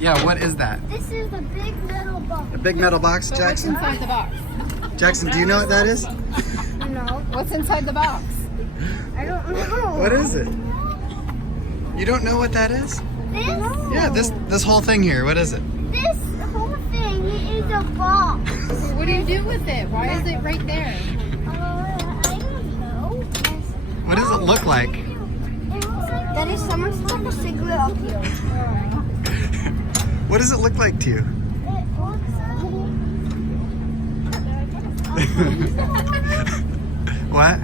Yeah, what is that? This is a big metal box. A big metal box, But what's Jackson? inside the box? Jackson, do you know what that is? No, What's inside the box? I don't know. What is it? You don't know what that is? This? Yeah, this whole thing here, what is it? This whole thing is a box. What do you do with it? Why is it right there? I don't know. What does it look like? It looks like that is someone stuck a cigarette up here. What does it look like to you? It looks What?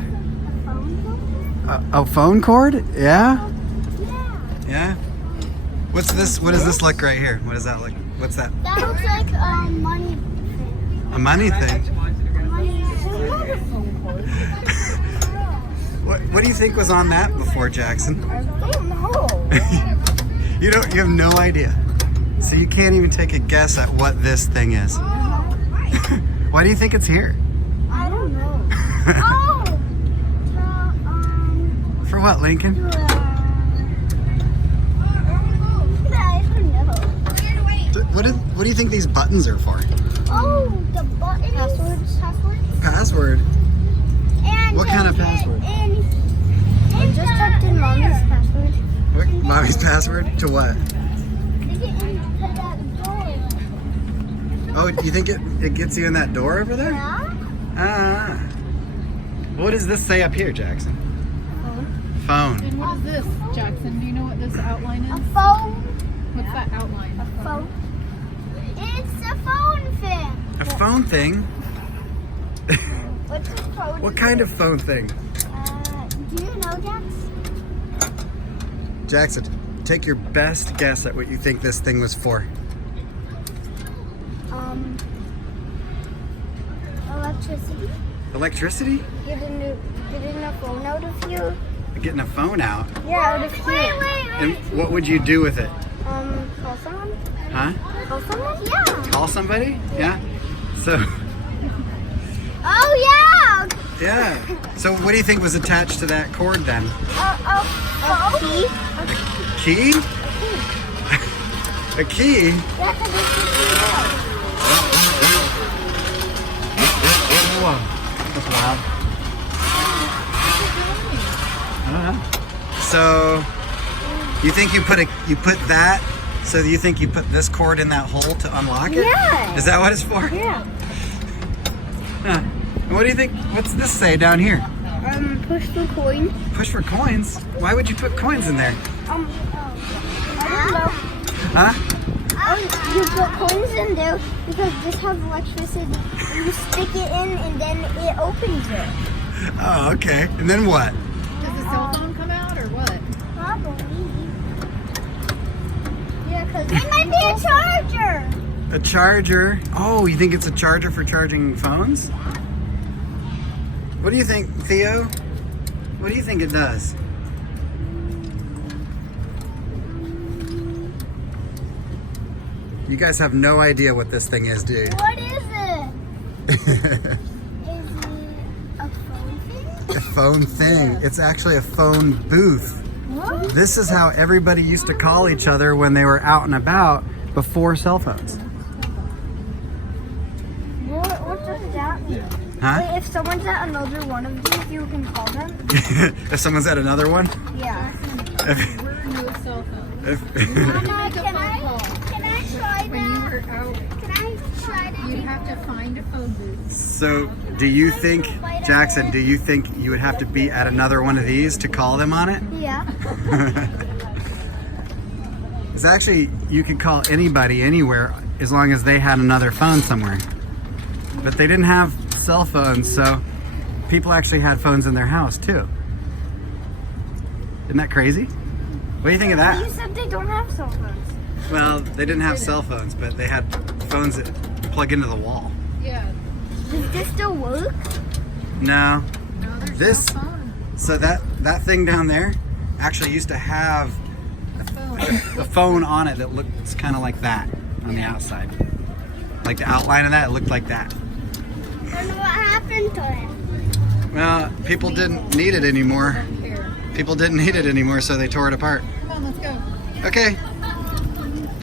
like A phone cord? Yeah? Yeah. Yeah? What's this? What does this look right here? What does that look? What's that? That looks like money. A money thing? Money. It's not a phone cord. What do you think was on that before, Jackson? I don't know. You have no idea. So you can't even take a guess at what this thing is. Why do you think it's here? I don't know. Oh! For what, Lincoln? I don't know. What do you think these buttons are for? Oh, the button. Password. Password. And What kind of password? I just typed in mommy's password. What? Mommy's password? To what? To get into that door. Oh, you think it gets you in that door over there? Yeah? Ah. What does this say up here, Jackson? Phone. And what is this, Jackson? Do you know what this outline A is? phone. What's that outline? A phone. It's a phone thing. A phone thing? What's a phone? What kind of phone thing? Do you know, Jax? Jackson, take your best guess at what you think this thing was for. Electricity. Electricity? Getting a phone out of here. Getting a phone out? Yeah, out of here. Wait. And what would you do with it? Call someone? Huh? Call someone? Yeah. Call somebody? Yeah? So, Oh, yeah. yeah. So what do you think was attached to that cord then? A key. Key? A key? Yeah, 'cause it's Whoa. That's loud. I don't know. So, you think you put that, so you think you put this cord in that hole to unlock it? Yeah. Is that what it's for? Yeah. Huh. And what do you think, what's this say down here? Push the coin. Push for coins? Why would you put coins in there? I don't know. Huh? You put coins in there because this has electricity. You stick it in and then it opens it. Oh, okay. And then what? Does the cell phone come out or what? Probably. Yeah, because it might be a charger. A charger. Oh, you think it's a charger for charging phones? What do you think, Theo? What do you think it does? You guys have no idea what this thing is, do you? What is it? Is it a phone thing? A phone thing. It's actually a phone booth. What? This is how everybody used to call each other when they were out and about before cell phones. What does that mean? Huh? Wait, if someone's at another one of these, you can call them? If someone's at another one? Yeah. If, We're new cell phones. if, Mama, Make a can phone call. I try When you that? were out, Can I try that? you'd have to find a phone booth. so, do you think, Jackson, do you think you would have to be at another one of these to call them on it? Yeah. It's actually, you could call anybody anywhere as long as they had another phone somewhere. But they didn't have cell phones, so people actually had phones in their house too. Isn't that crazy? What do you think of You that? said they don't have cell phones. Well, they didn't have cell phones, but they had phones that plug into the wall. Yeah. Does this still work? No. No, there's This- no phone. So that thing down there actually used to have A phone. a phone on it that looks kind of like that on the outside. Like the outline of that, it looked like that. And what happened to it? Well, people didn't need it anymore. Here. People didn't need it anymore, so they tore it apart. Come on, let's go. Okay.